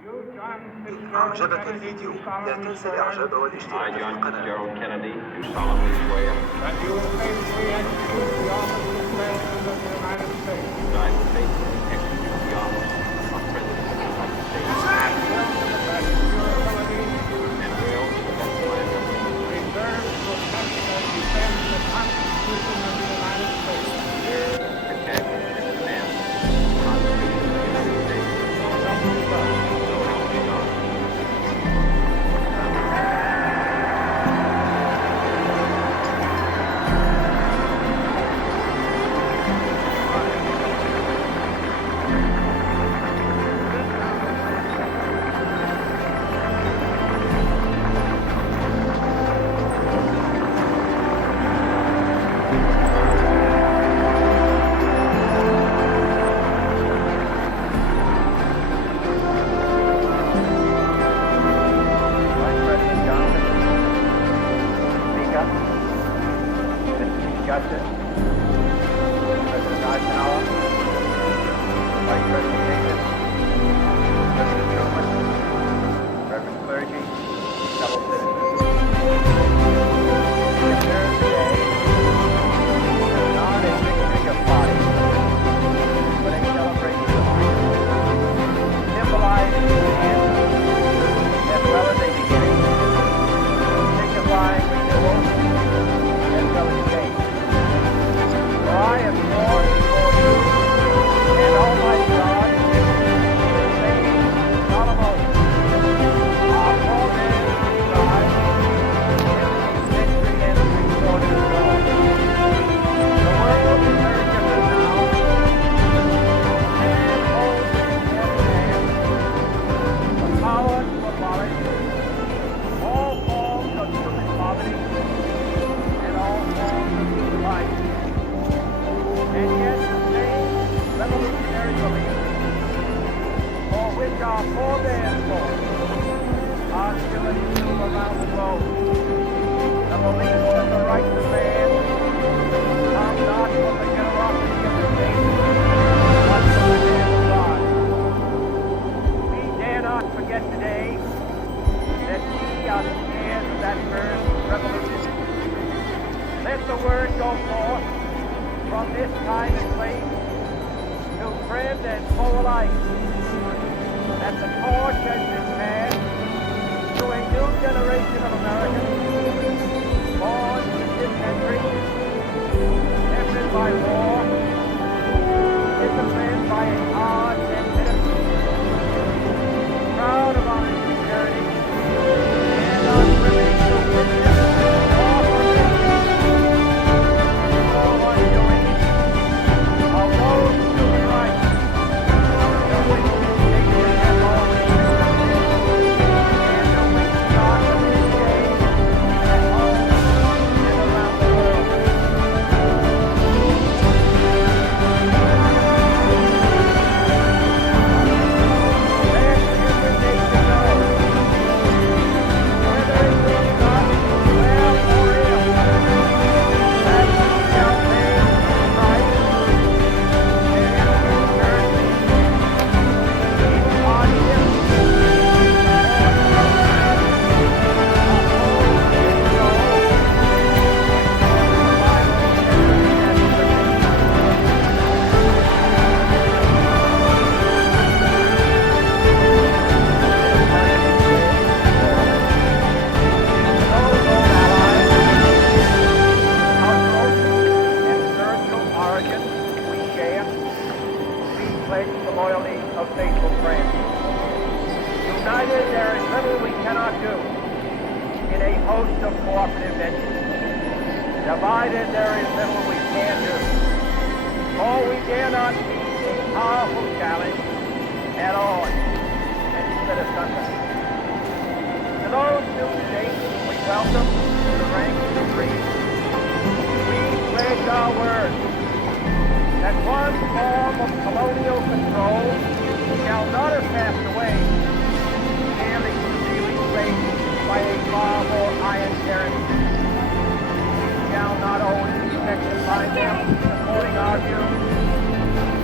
إن أعجبك الفيديو لا تنسى الإعجاب والاشتراك في القناة. That you will faithfully execute the office of President of the United States. United States execute the office of President of the United States. And will, to the best of your ability, preserve, protect, and defend the Constitution of the United States. Preserve, protect, and defend the Constitution of the United States. So help me God. So help me God.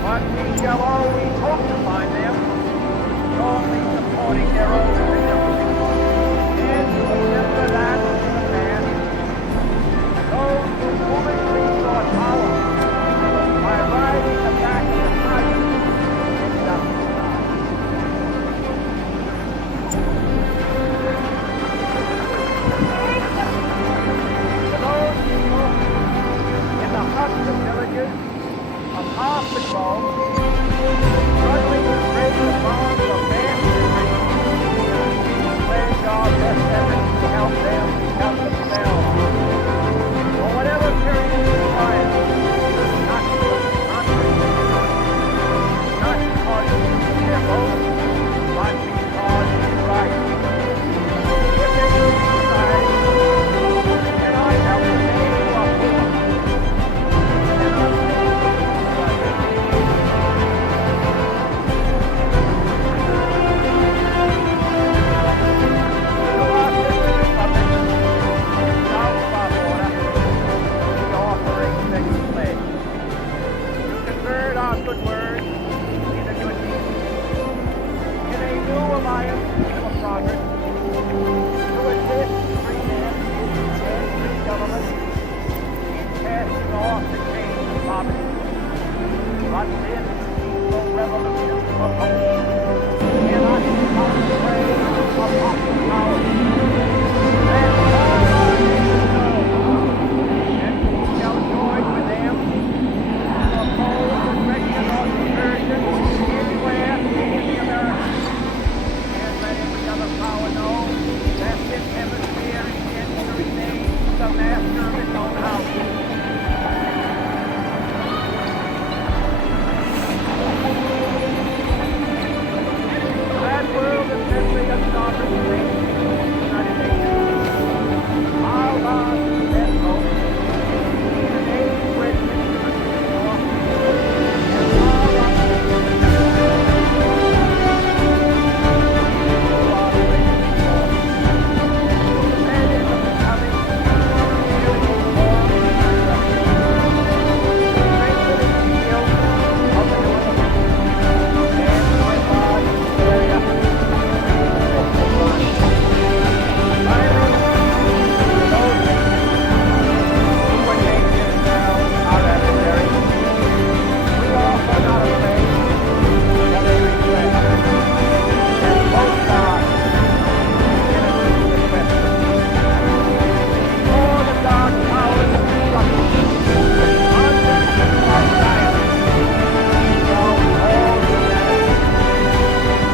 But we shall always hope to find them strongly supported alliance for progress to assist free men and free government in casting off the chains of poverty. But this peaceful revolution of hope cannot stop the reign of hostile power. Let all our neighbors know that we shall join with them to oppose irregular incursions anywhere in the Americas. And let every other power know that this hemisphere intends to remain the master of its own house. That world is simply a sovereign state, United Nations. Our God says so. In an age when instruments of war and all our and in the becoming mutable form of destruction, strengthening the shield of the new element, and my God, area, finally, those who would make themselves our adversaries, we offer not a praise, but a request, that both sides innocently request before the dark powers of destruction, under our silence, shall all humanity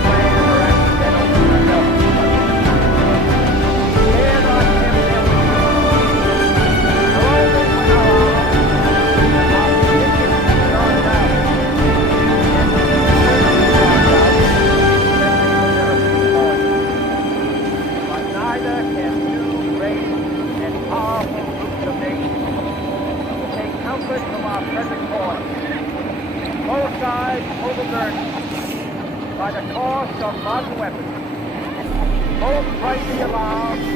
plan or accidental self-destruction. Dare not tempt them with evil, for only when our arms are positioned beyond doubt, and certainly beyond doubt, that they will never be destroyed. But neither can two great and powerful groups of nations take comfort from our present toil. Both sides overburdened by the cost of modern weapons, both rightly alarmed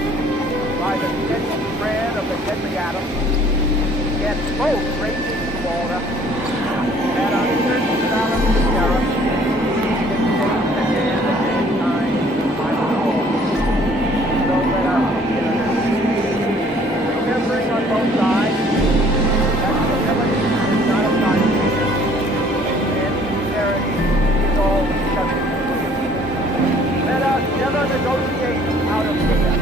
by the steady spread of the deadly atom, yet both racing toward us that uncertain balance of terror dictates the hand of mankind by the sword. So let us consider this, remembering on both sides that stability is not a sign of weakness, and sincerity is always subject to proof. Let us never negotiate out of fear,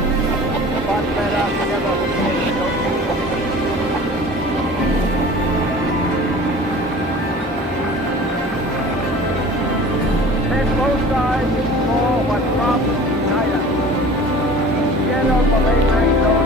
but let us never begin negotiation. Let both sides explore what problems unite us, instead of belaboring those